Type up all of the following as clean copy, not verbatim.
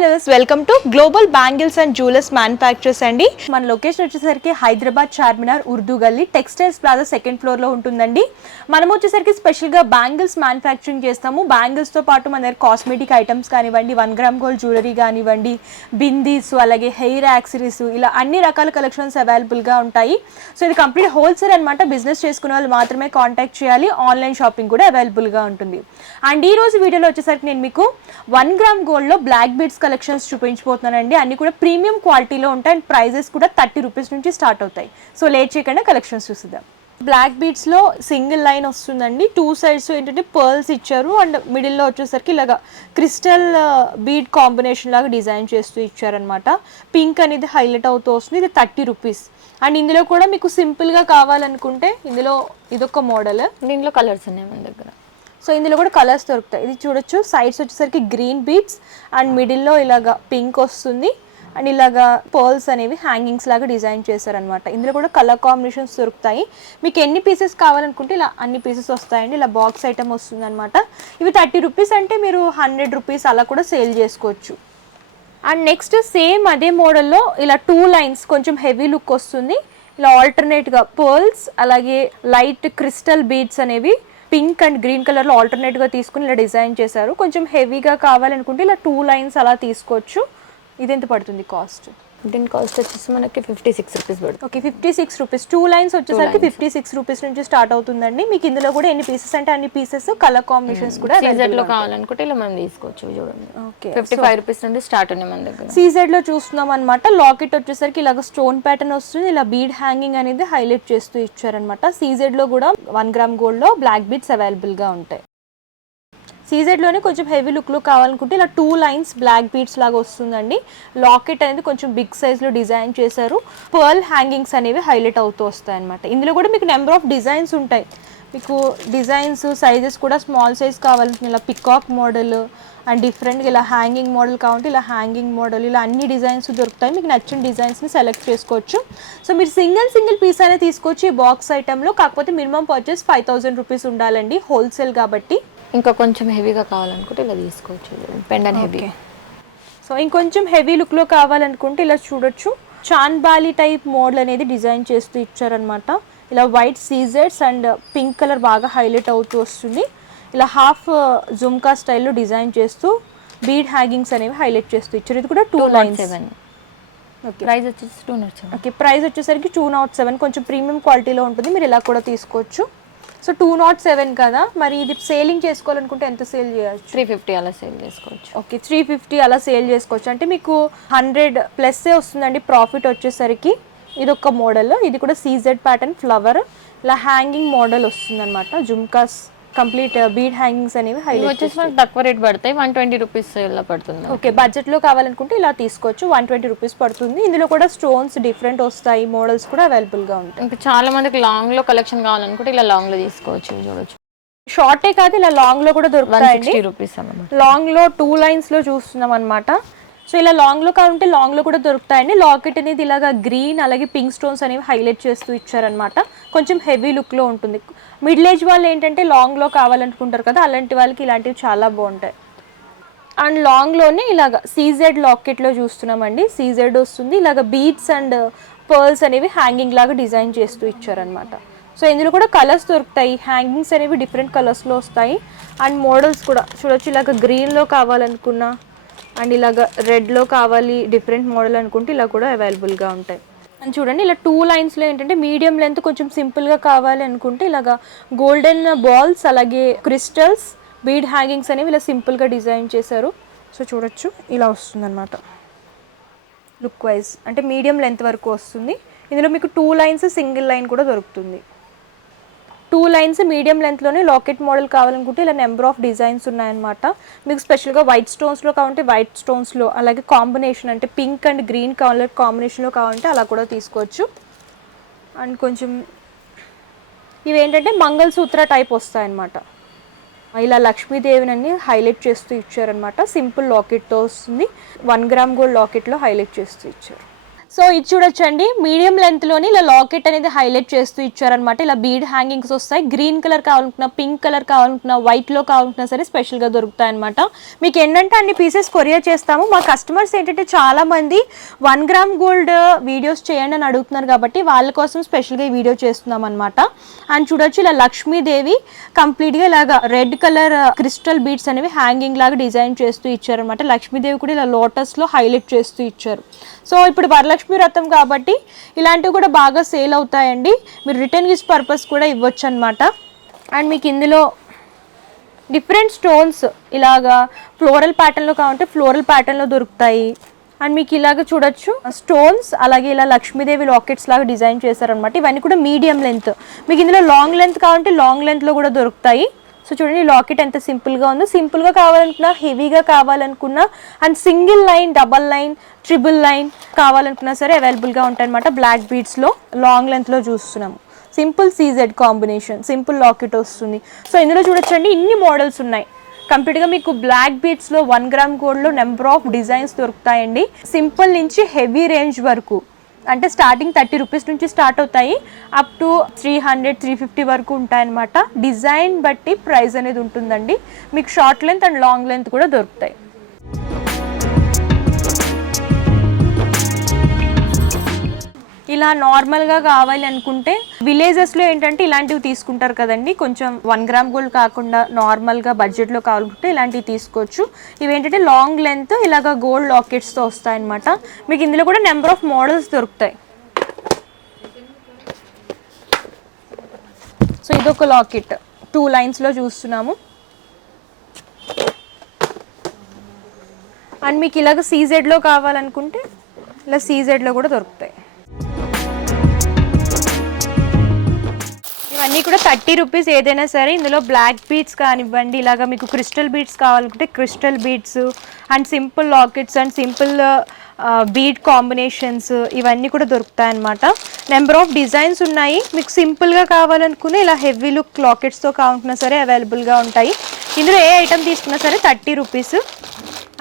Viewers, welcome to global bangles and jewellers manufacturers అండి. మన location వచ్చేసరికి హైదరాబాద్ చార్మినార్ ఉర్దూ గల్లీ టెక్స్టైల్స్ ప్లాజా సెకండ్ ఫ్లోర్ లో ఉంటుందండి. మనం వచ్చేసరికి స్పెషల్ గా బ్యాంగిల్స్ మ్యానుఫ్యాక్చరింగ్ చేస్తాము. బ్యాంగిల్స్ తో పాటు మన దగ్గర కాస్మెటిక్ ఐటమ్స్ కానివ్వండి, 1 గ్రామ్ గోల్డ్ జ్యువెలరీ కానివ్వండి, బిందీస్, అలాగే హెయిర్ యాక్సరీస్, ఇలా అన్ని రకాల కలెక్షన్స్ అవైలబుల్ గా ఉంటాయి. సో ఇది కంప్లీట్ హోల్సేల్ అనమాట. బిజినెస్ చేసుకునే వాళ్ళు మాత్రమే కాంటాక్ట్ చేయాలి. ఆన్లైన్ షాపింగ్ కూడా అవైలబుల్ గా ఉంటుంది. అండ్ ఈ రోజు వీడియోలో వచ్చేసరికి నేను మీకు 1 గ్రామ్ గోల్డ్ లో బ్లాక్ బీడ్స్ కలెక్షన్స్ చూపించబోతున్నానండి. అన్ని కూడా ప్రీమియం క్వాలిటీలో ఉంటాయి అండ్ ప్రైజెస్ కూడా 30 రూపీస్ నుంచి స్టార్ట్ అవుతాయి. సో లేట్ చేయకుండా కలెక్షన్స్ చూద్దాం. బ్లాక్ బీడ్స్ లో సింగిల్ లైన్ వస్తుందండి. 2 సైడ్స్ ఏంటంటే పర్ల్స్ ఇచ్చారు అండ్ మిడిల్ లో వచ్చేసరికి ఇలాగా క్రిస్టల్ బీడ్ కాంబినేషన్ లాగా డిజైన్ చేస్తూ ఇచ్చారనమాట. పింక్ అనేది హైలైట్ అవుతూ వస్తుంది. ఇది 30 రూపీస్. అండ్ ఇందులో కూడా మీకు సింపుల్ గా కావాలనుకుంటే ఇందులో ఇదొక మోడల్. దీంట్లో కలర్స్ ఉన్నాయి మన దగ్గర. సో ఇందులో కూడా కలర్స్ దొరుకుతాయి. ఇది చూడొచ్చు, సైడ్స్ వచ్చేసరికి గ్రీన్ బీడ్స్ అండ్ మిడిల్లో ఇలాగా పింక్ వస్తుంది అండ్ ఇలాగా పర్ల్స్ అనేవి హ్యాంగింగ్స్ లాగా డిజైన్ చేశారనమాట. ఇందులో కూడా కలర్ కాంబినేషన్స్ దొరుకుతాయి. మీకు ఎన్ని పీసెస్ కావాలనుకుంటే ఇలా అన్ని పీసెస్ వస్తాయండి. ఇలా బాక్స్ ఐటమ్ వస్తుంది అనమాట. ఇవి 30 రూపీస్ అంటే మీరు 100 రూపీస్ అలా కూడా సేల్ చేసుకోవచ్చు. అండ్ నెక్స్ట్ సేమ్ అదే మోడల్లో ఇలా 2 లైన్స్ కొంచెం హెవీ లుక్ వస్తుంది. ఇలా ఆల్టర్నేట్గా పర్ల్స్ అలాగే లైట్ క్రిస్టల్ బీడ్స్ అనేవి పింక్ అండ్ గ్రీన్ కలర్లో ఆల్టర్నేట్గా తీసుకుని ఇలా డిజైన్ చేశారు. కొంచెం హెవీగా కావాలనుకుంటే ఇలా 2 లైన్స్ అలా తీసుకోవచ్చు. ఇది ఎంత పడుతుంది కాస్ట్? దీని కాస్ట్ వచ్చేసి మనకి 56 రూపీస్ పడుతుంది. Okay, 56 rupees. 2 లైన్స్ వచ్చేసరికి 56 రూపీస్ నుంచి స్టార్ట్ అవుతుందండి. మీకు ఇందులో కూడా ఎన్ని పీసెస్ అంటే అన్ని పీసెస్, కలర్ కాంబినేషన్స్ కూడా సీజెడ్ లో కావాలనుకుంటే ఇలా మనం తీసుకోవచ్చు. చూడండి, ఓకే, 55 రూపీస్ నుండి స్టార్ట్ ఉన్నాయి మన దగ్గర. సీజెడ్ లో చూస్తున్నాం అనమాట. లాకెట్ వచ్చేసరికి ఇలాగ స్టోన్ ప్యాటర్న్ వస్తుంది. ఇలా బీడ్ హ్యాంగింగ్ అనేది హైలైట్ చేస్తూ ఇచ్చారనమాట. సీజెడ్ లో కూడా 1 గ్రామ్ గోల్డ్ లో బ్లాక్ బీడ్స్ అవైలబుల్ గా ఉంటాయి. సీజెడ్లోనే కొంచెం హెవీ లుక్లో కావాలనుకుంటే ఇలా 2 లైన్స్ బ్లాక్ బీడ్స్ లాగా వస్తుందండి. లాకెట్ అనేది కొంచెం బిగ్ సైజ్లో డిజైన్ చేశారు. పర్ల్ హ్యాంగింగ్స్ అనేవి హైలైట్ అవుతూ వస్తాయి అనమాట. ఇందులో కూడా మీకు నెంబర్ ఆఫ్ డిజైన్స్ ఉంటాయి. మీకు డిజైన్స్ సైజెస్ కూడా స్మాల్ సైజ్ కావాలనుకుంటే ఇలా పికాక్ మోడల్ అండ్ డిఫరెంట్గా ఇలా హ్యాంగింగ్ మోడల్ కావాలంటే ఇలా హ్యాంగింగ్ మోడల్, ఇలా అన్ని డిజైన్స్ దొరుకుతాయి. మీకు నచ్చిన డిజైన్స్ని సెలెక్ట్ చేసుకోవచ్చు. సో మీరు సింగిల్ పీస్ అనేది తీసుకోవచ్చు ఈ బాక్స్ ఐటెంలో. కాకపోతే మినిమం పర్చేస్ 5000 రూపీస్ ఉండాలండి, హోల్సేల్ కాబట్టి. ఇంకా కొంచెం హెవీగా కావాలనుకుంటే ఇలా తీసుకోవచ్చు. Pendant heavy. సో ఇంకొంచెం హెవీ లుక్లో కావాలనుకుంటే ఇలా చూడొచ్చు. చాన్బాలి టైప్ మోడల్ అనేది డిజైన్ చేస్తూ ఇచ్చారనమాట. ఇలా వైట్ సీజర్స్ అండ్ పింక్ కలర్ బాగా హైలైట్ అవుతూ వస్తుంది. ఇలా హాఫ్ జుమ్కా స్టైల్లో డిజైన్ చేస్తూ బీడ్ హ్యాంగింగ్స్ అనేవి హైలైట్ చేస్తూ ఇచ్చారు. ఇది కూడా 2 లైన్స్. ఓకే, ప్రైస్ వచ్చేసి 207. ఓకే, ప్రైస్ వచ్చేసరికి 207. కొంచెం ప్రీమియం క్వాలిటీలో ఉంటుంది. మీరు ఇలా కూడా తీసుకోవచ్చు. సో 207 కదా, మరి ఇది సేలింగ్ చేసుకోవాలనుకుంటే ఎంత సేల్ చేయొచ్చు? 350 అలా సేల్ చేసుకోవచ్చు. ఓకే, 350 అలా సేల్ చేసుకోవచ్చు. అంటే మీకు 100 ప్లస్ వస్తుందండి ప్రాఫిట్ వచ్చేసరికి. ఇది ఒక మోడల్. ఇది కూడా సీజెడ్ ప్యాటర్న్ ఫ్లవర్ ఇలా హ్యాంగింగ్ మోడల్ వస్తుంది అనమాట. జుమ్కాస్ కంప్లీట్ బీడ్ హ్యాంగింగ్స్ అనేవి హైలైట్ వచ్చేసి మనకి తక్కువ రేట్ పడతాయి. 120 రూపీస్ ఇలా పడుతుంది. ఓకే, బడ్జెట్లో కావాలనుకుంటే ఇలా తీసుకోవచ్చు. 120 రూపీస్ పడుతుంది. ఇందులో కూడా స్టోన్స్ డిఫరెంట్ వస్తాయి. మోడల్స్ కూడా అవైలబుల్గా ఉంటాయి. ఇంకా చాలా మందికి లాంగ్ లో కలెక్షన్ కావాలనుకుంటే ఇలా లాంగ్ లో తీసుకోవచ్చు. చూడొచ్చు, షార్టే కాదు ఇలా లాంగ్ లో కూడా దొరుకుతాయి. 160 రూపీస్ లాంగ్ లో 2 లైన్స్ లో చూస్తున్నాం అనమాట. సో ఇలా లాంగ్ లో కావాలంటే లాంగ్ లో కూడా దొరుకుతాయండి. లాకెట్ అనేది ఇలాగా గ్రీన్ అలాగే పింక్ స్టోన్స్ అనేవి హైలైట్ చేస్తూ ఇచ్చారనమాట. కొంచెం హెవీ లుక్ లో ఉంటుంది. మిడిల్ ఏజ్ వాళ్ళు ఏంటంటే లాంగ్ లో కావాలనుకుంటారు కదా, అలాంటి వాళ్ళకి ఇలాంటివి చాలా బాగుంటాయి. అండ్ లాంగ్ లోనే ఇలాగ సీజెడ్ లాకెట్ లో చూస్తున్నామండి. సీజెడ్ వస్తుంది. ఇలాగ బీడ్స్ అండ్ పర్ల్స్ అనేవి హ్యాంగింగ్ లాగా డిజైన్ చేస్తూ ఇచ్చారనమాట. సో ఇందులో కూడా కలర్స్ దొరుకుతాయి. హ్యాంగింగ్స్ అనేవి డిఫరెంట్ కలర్స్లో వస్తాయి. అండ్ మోడల్స్ కూడా చూడొచ్చు. ఇలాగ గ్రీన్లో కావాలనుకున్నా అండ్ ఇలాగ రెడ్లో కావాలి డిఫరెంట్ మోడల్ అనుకుంటే ఇలా కూడా అవైలబుల్గా ఉంటాయి. అండ్ చూడండి, ఇలా 2 లైన్స్లో ఏంటంటే మీడియం లెంత్ కొంచెం సింపుల్గా కావాలి అనుకుంటే ఇలాగ గోల్డెన్ బాల్స్ అలాగే క్రిస్టల్స్ బీడ్ హ్యాంగింగ్స్ అనేవి ఇలా సింపుల్గా డిజైన్ చేశారు. సో చూడొచ్చు, ఇలా వస్తుందన్నమాట లుక్ వైజ్. అంటే మీడియం లెంత్ వరకు వస్తుంది. ఇందులో మీకు 2 లైన్స్ సింగిల్ లైన్ కూడా దొరుకుతుంది. 2 లైన్స్ మీడియం లెంత్లోనే లాకెట్ మోడల్ కావాలనుకుంటే ఇలా నెంబర్ ఆఫ్ డిజైన్స్ ఉన్నాయన్నమాట. మీకు స్పెషల్గా వైట్ స్టోన్స్లో కావాలంటే వైట్ స్టోన్స్లో, అలాగే కాంబినేషన్ అంటే పింక్ అండ్ గ్రీన్ కలర్ కాంబినేషన్లో కావాలంటే అలా కూడా తీసుకోవచ్చు. అండ్ కొంచెం ఇవేంటంటే మంగళసూత్ర టైప్ వస్తాయన్నమాట. ఇలా లక్ష్మీదేవిని హైలైట్ చేస్తూ ఇచ్చారనమాట. సింపుల్ లాకెట్తో వస్తుంది. 1 గ్రామ్ గోల్డ్ లాకెట్లో హైలైట్ చేస్తూ ఇచ్చారు. సో ఇది చూడొచ్చండి, మీడియం లెంత్లోని ఇలా లాకెట్ అనేది హైలైట్ చేస్తూ ఇచ్చారనమాట. ఇలా బీడ్ హ్యాంగింగ్స్ వస్తాయి. గ్రీన్ కలర్ కావాలనుకున్నా, పింక్ కలర్ కావాలనుకున్నా, వైట్లో కావాలనుకున్నా సరే స్పెషల్గా దొరుకుతాయి అనమాట. మీకు ఏంటంటే అన్ని పీసెస్ కొరియర్ చేస్తాము. మా కస్టమర్స్ ఏంటంటే చాలామంది 1 గ్రామ్ గోల్డ్ వీడియోస్ చేయండి అని అడుగుతున్నారు కాబట్టి వాళ్ళ కోసం స్పెషల్గా ఈ వీడియో చేస్తున్నాం అనమాట. అండ్ చూడొచ్చు ఇలా లక్ష్మీదేవి కంప్లీట్గా ఇలాగా రెడ్ కలర్ క్రిస్టల్ బీడ్స్ అనేవి హ్యాంగింగ్ లాగా డిజైన్ చేస్తూ ఇచ్చారనమాట. లక్ష్మీదేవి కూడా ఇలా లోటస్లో హైలైట్ చేస్తూ ఇచ్చారు. సో ఇప్పుడు వరలక్ష్మి వ్రతం కాబట్టి ఇలాంటివి కూడా బాగా సేల్ అవుతాయండి. మీరు రిటర్న్ గిఫ్ట్ పర్పస్ కూడా ఇవ్వచ్చు అనమాట. అండ్ మీకు ఇందులో డిఫరెంట్ స్టోన్స్ ఇలాగా ఫ్లోరల్ ప్యాటర్న్లో కావాలంటే ఫ్లోరల్ ప్యాటర్న్లో దొరుకుతాయి. అండ్ మీకు ఇలాగ చూడొచ్చు స్టోన్స్, అలాగే ఇలా లక్ష్మీదేవి లాకెట్స్ లాగా డిజైన్ చేశారనమాట. ఇవన్నీ కూడా మీడియం లెంత్. మీకు ఇందులో లాంగ్ లెంత్ కావాలంటే లాంగ్ లెంత్లో కూడా దొరుకుతాయి. సో చూడండి లాకెట్ ఎంత సింపుల్గా ఉందో. సింపుల్గా కావాలనుకున్నా, హెవీగా కావాలనుకున్నా, and single line, double line, triple line కావాలనుకున్నా సరే అవైలబుల్గా ఉంటాయి అనమాట. బ్లాక్ బీడ్స్లో లాంగ్ లెంత్లో చూస్తున్నాము. Simple CZ combination, simple locket వస్తుంది. సో ఇందులో చూడొచ్చండి ఇన్ని మోడల్స్ ఉన్నాయి. కంప్లీట్గా మీకు బ్లాక్ బీడ్స్లో 1 గ్రామ్ గోల్డ్లో నెంబర్ ఆఫ్ డిజైన్స్ దొరుకుతాయండి. సింపుల్ నుంచి హెవీ రేంజ్ వరకు, అంటే స్టార్టింగ్ 30 రూపీస్ నుంచి స్టార్ట్ అవుతాయి, అప్ టు 300, 350 వరకు ఉంటాయన్నమాట. డిజైన్ బట్టి ప్రైస్ అనేది ఉంటుందండి. మీకు short length and long length కూడా దొరుకుతాయి. ఇలా నార్మల్గా కావాలి అనుకుంటే విలేజెస్లో ఏంటంటే ఇలాంటివి తీసుకుంటారు కదండి, కొంచెం 1 గ్రామ్ గోల్డ్ కాకుండా నార్మల్గా బడ్జెట్లో కావాలనుకుంటే ఇలాంటివి తీసుకోవచ్చు. ఇవి ఏంటంటే లాంగ్ లెంత్ ఇలాగ గోల్డ్ లాకెట్స్తో వస్తాయన్నమాట. మీకు ఇందులో కూడా నెంబర్ ఆఫ్ మోడల్స్ దొరుకుతాయి. సో ఇదొక లాకెట్ 2 లైన్స్లో చూస్తున్నాము. అండ్ మీకు ఇలాగ సీజెడ్లో కావాలనుకుంటే ఇలా సీజెడ్లో కూడా దొరుకుతాయి. ఇవన్నీ కూడా 30 రూపీస్ ఏదైనా సరే. ఇందులో బ్లాక్ బీడ్స్ కానివ్వండి, ఇలాగా మీకు క్రిస్టల్ బీడ్స్ కావాలనుకుంటే crystal beads, and simple lockets and simple bead combinations ఇవన్నీ కూడా దొరుకుతాయి అన్నమాట. నెంబర్ ఆఫ్ డిజైన్స్ ఉన్నాయి. మీకు సింపుల్గా కావాలనుకునే ఇలా హెవీ లుక్ లాకెట్స్తో కావాలనుకున్నా సరే అవైలబుల్గా ఉంటాయి. ఇందులో ఏ ఐటమ్ తీసుకున్నా సరే 30 రూపీస్.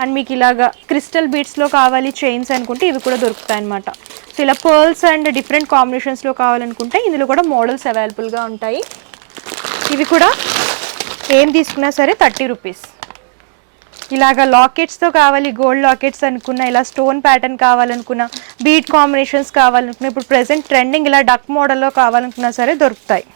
అండ్ మీకు ఇలాగా క్రిస్టల్ బీడ్స్లో కావాలి చైన్స్ అనుకుంటే ఇవి కూడా దొరుకుతాయి అన్నమాట. సో ఇలా పర్ల్స్ అండ్ డిఫరెంట్ కాంబినేషన్స్లో కావాలనుకుంటే ఇందులో కూడా మోడల్స్ అవైలబుల్గా ఉంటాయి. ఇవి కూడా ఏం తీసుకున్నా సరే 30 రూపీస్. ఇలాగ లాకెట్స్తో కావాలి, గోల్డ్ లాకెట్స్ అనుకున్నా, ఇలా స్టోన్ ప్యాటర్న్ కావాలనుకున్నా, బీడ్ కాంబినేషన్స్ కావాలనుకున్నా, ఇప్పుడు ప్రెసెంట్ ట్రెండింగ్ ఇలా డక్ మోడల్లో కావాలనుకున్నా సరే దొరుకుతాయి.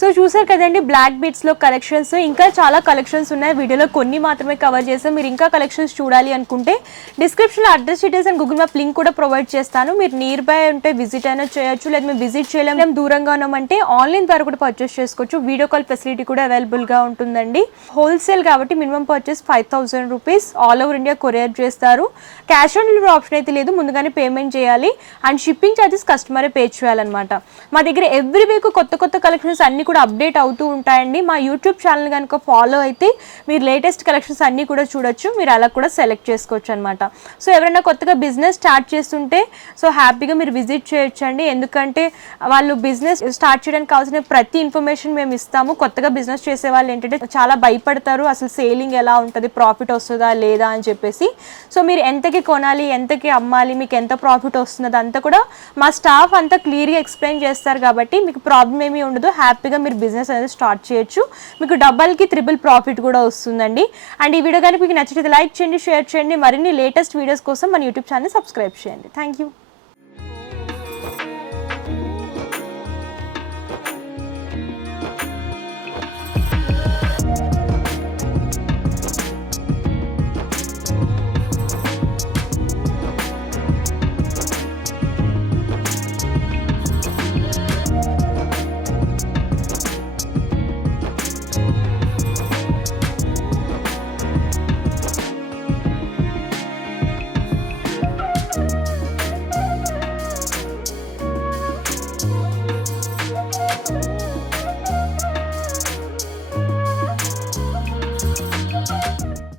సో చూసారు కదండి బ్లాక్ బీడ్స్లో కలెక్షన్స్. ఇంకా చాలా కలెక్షన్స్ ఉన్నాయి. వీడియోలో కొన్ని మాత్రమే కవర్ చేస్తాం. మీరు ఇంకా కలెక్షన్స్ చూడాలి అనుకుంటే డిస్క్రిప్షన్లో address details and Google map link కూడా ప్రొవైడ్ చేస్తాను. మీరు నియర్ బై ఉంటే విజిట్ అయినా చేయొచ్చు, లేదా మేము విజిట్ చేయలేము, మేము దూరంగా ఉన్నామంటే ఆన్లైన్ ద్వారా కూడా పర్చేస్ చేసుకోవచ్చు. వీడియో కాల్ ఫెసిలిటీ కూడా అవైలబుల్గా ఉంటుందండి. హోల్సేల్ కాబట్టి minimum purchase 5000 rupees. All over India courier చేస్తారు. క్యాష్ ఆన్ డెలివరీ ఆప్షన్ అయితే లేదు, ముందుగానే పేమెంట్ చేయాలి. అండ్ షిప్పింగ్ ఛార్జెస్ కస్టమరే పే చేయాలన్నమాట. మా దగ్గర ఎవ్రీ వీక్ కొత్త కలెక్షన్స్ అన్ని కూడా అప్డేట్ అవుతూ ఉంటాయండి. మా యూట్యూబ్ ఛానల్ కనుక ఫాలో అయితే మీరు లేటెస్ట్ కలెక్షన్స్ అన్నీ కూడా చూడొచ్చు. మీరు అలా కూడా సెలెక్ట్ చేసుకోవచ్చు అనమాట. సో ఎవరైనా కొత్తగా బిజినెస్ స్టార్ట్ చేస్తుంటే సో హ్యాపీగా మీరు విజిట్ చేయొచ్చండి. ఎందుకంటే వాళ్ళు బిజినెస్ స్టార్ట్ చేయడానికి కావాల్సిన ప్రతి ఇన్ఫర్మేషన్ మేము ఇస్తాము. కొత్తగా బిజినెస్ చేసే వాళ్ళు ఏంటంటే చాలా భయపడతారు, అసలు సేలింగ్ ఎలా ఉంటుంది, ప్రాఫిట్ వస్తుందా లేదా అని చెప్పేసి. సో మీరు ఎంతకి కొనాలి, ఎంతకి అమ్మాలి, మీకు ఎంత ప్రాఫిట్ వస్తుంది అంతా కూడా మా స్టాఫ్ అంతా క్లియర్గా ఎక్స్ప్లెయిన్ చేస్తారు కాబట్టి మీకు ప్రాబ్లం ఏమీ ఉండదు. హ్యాపీగా మీరు బిజినెస్ అనేది స్టార్ట్ చేయొచ్చు. మీకు డబల్కి ట్రిపుల్ ప్రాఫిట్ కూడా వస్తుందండి. అండ్ ఈ వీడియో కానీ మీకు నచ్చితే లైక్ చేయండి, షేర్ చేయండి. మరిన్ని లేటెస్ట్ వీడియోస్ కోసం మన యూట్యూబ్ ఛానల్ సబ్స్క్రైబ్ చేయండి. Thank you.